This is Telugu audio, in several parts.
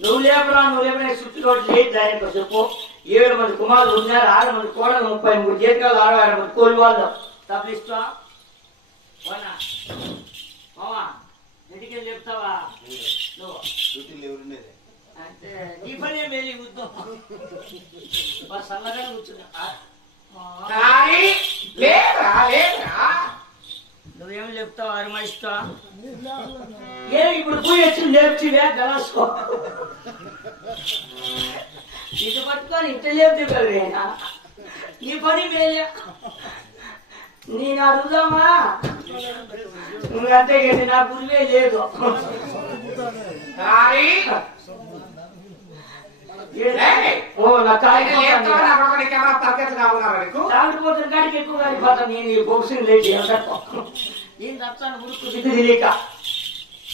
నువ్వు లేపరా చుట్టూ లేదు దానికి చెప్పు 7 మంది కుమారులు ఉన్నారు 6 మంది కోడలు 33 జీతకాలు 66 మంది కోలి వాళ్ళు తప్పిస్తా ఇంటికి చెప్తావా అంటే నీ పనే మేలు ఉద్దాం సన్నగా కూర్చున్నా నువ్వేం చెప్తావు అరమాయిస్తా ఏ ఇప్పుడు పోయి వచ్చి లేపుచివే గలాసుకో ఇది పట్టుకొని ఇంత లేపుతా నీ పని మేలే నేను అడుగుదామా నువ్వంతే కదా నా గురివే లేదు కాడికి ఎక్కువ కాడిపోతాను నేను బొక్సింగ్ లేచి ఏం తప్పాను ఉడుకు తెలియక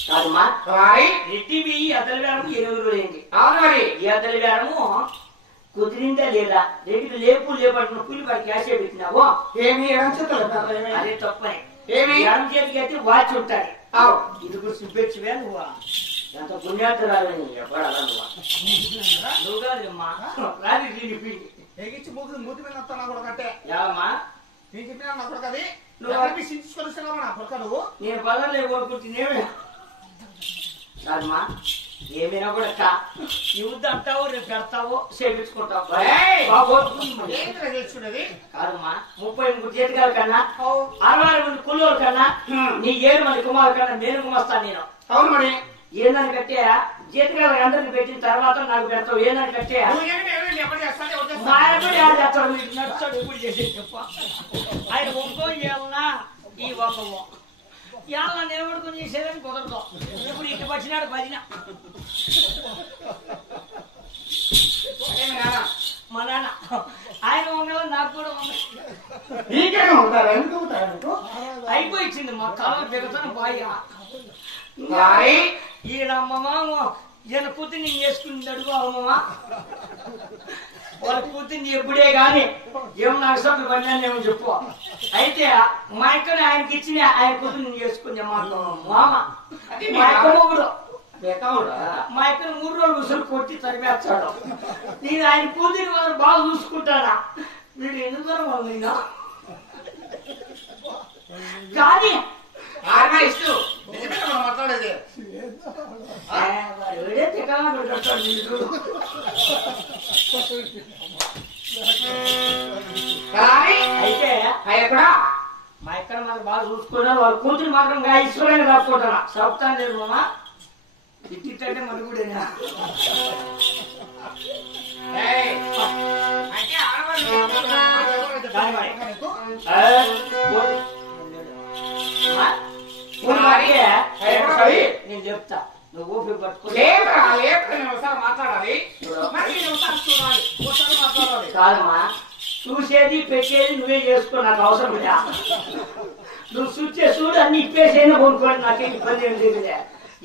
కాదమ్మా రెడ్డి బియ్యి అతలి వేరము 8 రోజులైంది అవును ఈ అతలి వేరము కుదిరిందా లేదా రెడ్డికి లేపంటున్న కూలి వాడికి క్యాష్ పెట్టినావు ఏమి అదే తప్పని ఏమి ఎడం చేతికి అయితే వాచ్ ఉంటాయి ఇది కూడా చూపించవే నువ్వు ఎంత పుణ్యార్థరాలని ఎవ్వడాలా నువ్వు కాదమ్మా రాజు ఎగిచ్చి మూతి మీద కూడా కట్టే ఏమమ్మా నేను చెప్పినా నా కొడుకు నువ్వు నేను పదలే కోరుకుంటున్నావే కాదమ్మా ఏమైనా కూడా నువ్వు అంటావు రేపు పెడతావు చేపించుకుంటావు కాదమ్మా 33 జీతకాల కన్నా 66 మంది కుళ్ళోల కన్నా నీ 7 మంది కుమారు కన్నా నేను కుమస్తాను నేను అవును మరి ఏందని కట్టే జీతకాల అందరికి పెట్టిన తర్వాత నాకు పెడతావు ఏందని కట్టే ఎప్పుడు చేసే చెప్ప ఆయన ఒక్కో చేయాలన్నా ఈ ఒక్కవో ఇవాళ నిలబడుకుని చేసేదని కుదరదు ఇప్పుడు ఇటు వచ్చినాడు భజన మా నాన్న ఆయన ఉండాలి నాకు కూడా అయిపోయింది మా కాలం దిగుతాను బాగా ఈడమ్మమ్మ ఈయన కూతుర్ని చేసుకుని అడుగు అమ్మమ్మా వాళ్ళ కూతుర్ని ఎప్పుడే గాని ఏమో నాకు సభ్యులు పడినానేమో చెప్పు అయితే మా అక్కని ఆయనకి ఇచ్చిన ఆయన కూతుర్ని చేసుకుని మామ మా అక్క మొగుడు మా అక్కని 3 రోజులు ముసలు కొట్టి తరిమేస్తాడు నేను ఆయన కూతురి వాళ్ళు బాగా చూసుకుంటాడా వీడు ఎందుకు దూరం వాళ్ళైనా కానీ మాట్లాడేది అయితే మా ఎక్కడ మాకు బాగా చూసుకున్నారు వాళ్ళ కూతురు మాత్రం ఈశ్వరంగా రాసుకుంటారా చెప్తాను లేదు మామా ఇట్టింటే మరి కూడా నేను చెప్తా నువ్వు ఊపిరి పట్టుకోవాలి మాట్లాడాలి కాదమ్మా చూసేది పెట్టేది నువ్వే చేసుకో నాకు అవసరం లేదా నువ్వు చూడు అన్ని ఇప్పేసైనా కొనుక్కోండి నాకేం ఇబ్బంది ఏం తెలియదే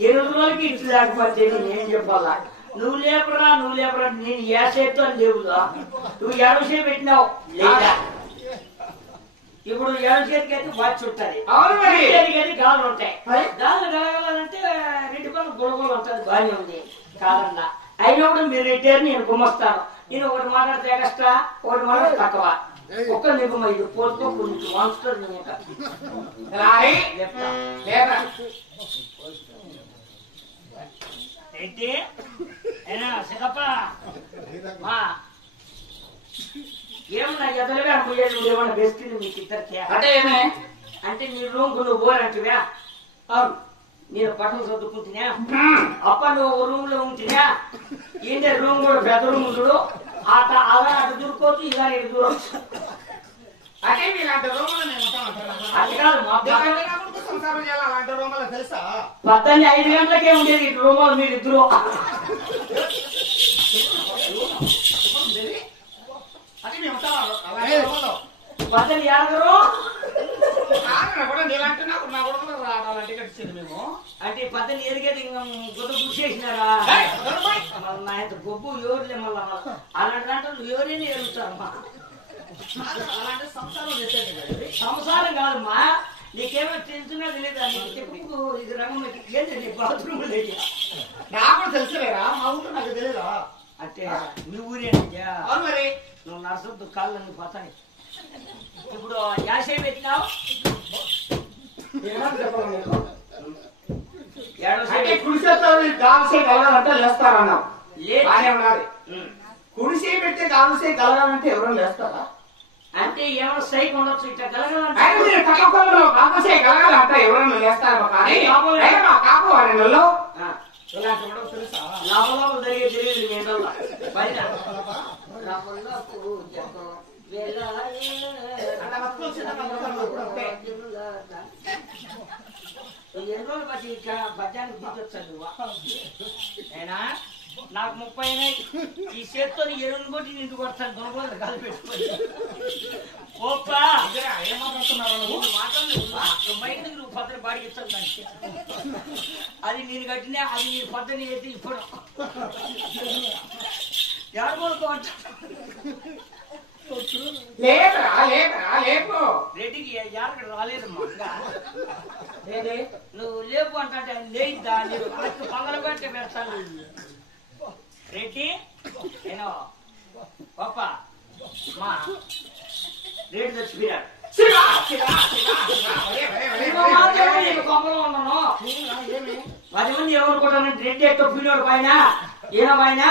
8 రోజులకి ఇట్లు లేకపోతే నేనేం చెప్పాలా నువ్వు లేపరా నేను ఏ చేతో అని లేవుదా నువ్వు 7వ చేతి పెట్టినావు లేదా ఇప్పుడు 7వ చేతికి అయితే వాచ్ ఉంటుంది అయితే గాలు ఉంటాయి గాలు కలగాలంటే 2 పనులు గొడవలు ఉంటుంది బాగానే ఉంది కాదన్నా అయినప్పుడు మీరు రెడ్డి నేను గుమ్మస్తాను నేను ఒకటి మాట్లాడితే కష్టా ఒకటి మాట్లాడితే తక్కువ ఒక్క నీకు ఇది పోతే కొంచెం వంచుతుంది ఏంటి అయినా సిగప్ప ఏమన్నా ఎదలవే అనుకోలేదు ఏమన్నా బెస్ట్ మీకు ఇద్దరికి అంటే ఏమే అంటే నీ రూమ్ నువ్వు పోరంటివా అవును నేను పట్టణం చదువుకుంటున్నా అప్ప నువ్వు రూమ్ లో ఉంటున్నా ఏంటే రూమ్ కూడా పెద్ద రూమ్ ఉంటుడు అలా అటు దూరుకోవచ్చు ఇలా ఇటు దూరవచ్చు అంటే మీలాంటి రూములు నేను ఉంటాను అది కాదు సంసారం చేయాలి అలాంటి రూములు తెలుసా 5 గంటలకే ఉండేది ఇటు రూమాలు మీరు ఇద్దరు అది మేము ఉంటాం అలాంటి రూములు 10 కూడా నీలాంటి నా కూడా రావాలంటే కట్టించింది మేము అంటే 10 ఎరిగేది గుద్ద గుర్చేసినారా మళ్ళీ నా ఇంత గొబ్బు ఎవరులే మళ్ళా అలాంటి దాంట్లో ఎవరైనా ఎరుగుతారమ్మా అలాంటి సంసారం చేసేది సంసారం కాదమ్మా నీకేమో తెలుసున్నా తెలియదా నీకు చెప్పు ఇది రంగం ఏంటండి బాత్రూమ్ లేదు నాకు కూడా తెలుసులేరా మా ఊరు నాకు తెలియదా అంటే మీ ఊరేనయ్యా అవును మరి నువ్వు నర్సద్దు కాళ్ళని పోతాయి ఇప్పుడు యాసే పెట్టినావు అంటే కుడిసేతో గాల్సే కలగాలంటే లేస్తారన్నావు లేదు కుడిసే పెడితే గాల్సే కలగాలంటే ఎవరైనా లేస్తారా అంటే ఏమైనా సైక్ ఉండొచ్చు ఇట్లా కలగాలంటే అయితే మీరు కట్టకొల్లో గాల్సే కలగాలంటే ఎవరైనా లేస్తారా కానీ మా కాపు వారి నెలలో ఇలాంటి కూడా తెలుసా లోపల జరిగే తెలియదు మీ ఇంట్లో బయట అలా బతుకొచ్చిందన్న ఎన్ని రోజులు బట్టి ఇక్కడ బడ్జానికి తీసుకొచ్చాను అయినా నాకు 30 అయినాయి ఈ చేతితో ఎరువును కొట్టి నిండు కొడతాను దొంగలు కాలు పెట్టుకొని ఓప్పా మైకి నువ్వు పద్దెని బాడికి ఇస్తాను దానికి అది నేను కట్టినా అది నీ పద్దెని అయితే ఇప్పుడు ఎవరు కొనుక్కోవచ్చు లేపరా లేపరా లేపు రెడ్డికి ఎవరికి రాలేదమ్మా నువ్వు లేపు అంటే లేయిద్దా నేను పంగల పెట్టే పెడతాను రెడ్డి నేను పాప మా రేటు చచ్చిపోయాడు కొమ్మలో ఉన్నాను 10 మంది ఎవరు కూడా రెడ్డి ఎక్కువ పీనోడు పైన ఈయన పైన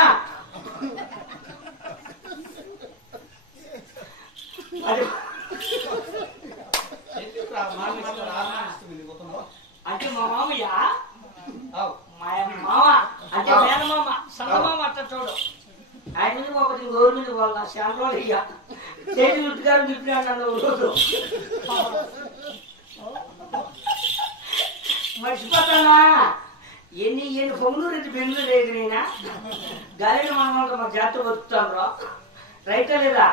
అంటే మా మామయ్య మా మామ అంటే మేనమామ సంగమామ అట్ట చూడు ఆయన నుంచి ఒకటి గవర్నమెంట్ వాళ్ళ శాండ్రోలు ఇయ్య చేతి రుట్టుగారు చెప్పినాడు నన్ను రోజు మర్చిపోతానా ఎన్ని పొంగులు రెడ్డి బెంగుళూరు ఎగిరినా గరేడు మనమంతా మా జాతర బతుకుతాను రైటా లేదా